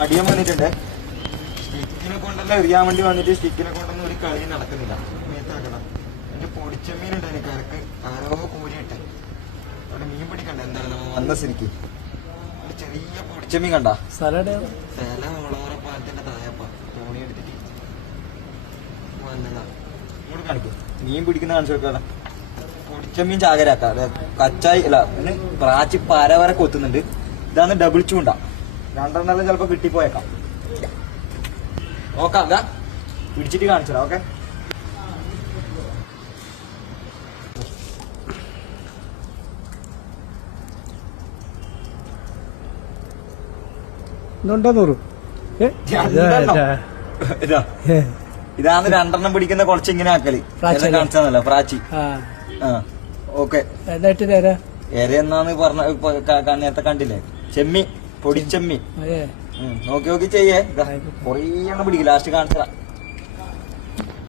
മടിയം വന്നിട്ടുണ്ട്. സ്റ്റിക്കിനെ കൊണ്ടല്ല എറിയാൻ വേണ്ടി വന്നിട്ട് സ്റ്റിക്കിനെ കൊണ്ടൊന്നും ഒരു കളി നടക്കുന്നില്ല. മേത്താക്കണം. എന്റെ പൊടിച്ചമ്മീനുണ്ട് എനിക്ക് കരക്ക് ആരോ കോരിയിട്ടെ. അവിടെ മീൻ പിടിക്കണ്ട. എന്താണ് നമ്മ വന്ന സ്ഥിതിക്ക് ചെറിയ പൊടിച്ചമ്മീൻ കണ്ട സ്ഥലം ഓളോറ പാലത്തിന്റെ തായപ്പ തോണി എടുത്തിട്ട് വന്നതാ. ഇങ്ങോട്ട് കാണിക്കും. മീൻ പിടിക്കുന്ന കാണിച്ചു കൊടുക്കാതെ പൊടിച്ചമ്മീൻ ചാകരാക്ക. കച്ചായി അല്ല പ്രാച്ചി പാര വരെ കൊത്തുന്നുണ്ട്. ഇതാണ് ഡബിൾ ചൂണ്ട. രണ്ടെണ്ണം ചിലപ്പോ കിട്ടിപ്പോയേക്കാം. നോക്കാം. ഇതാ പിടിച്ചിട്ട് കാണിച്ചടാ. ഓക്കെ, ഇതാണ് രണ്ടെണ്ണം പിടിക്കുന്ന കുറച്ച് ഇങ്ങനെ ആക്കല് കാണിച്ചതല്ല പ്രാച്ചി. ഓക്കെ, എര എന്നാന്ന് പറഞ്ഞ നേരത്തെ കണ്ടില്ലേ? ചെമ്മി, പൊടിച്ചമ്മി. നോക്കി നോക്കി ചെയ്യേ. കൊറേ എണ്ണം പിടിക്കും. ലാസ്റ്റ് കാണിച്ചതാ.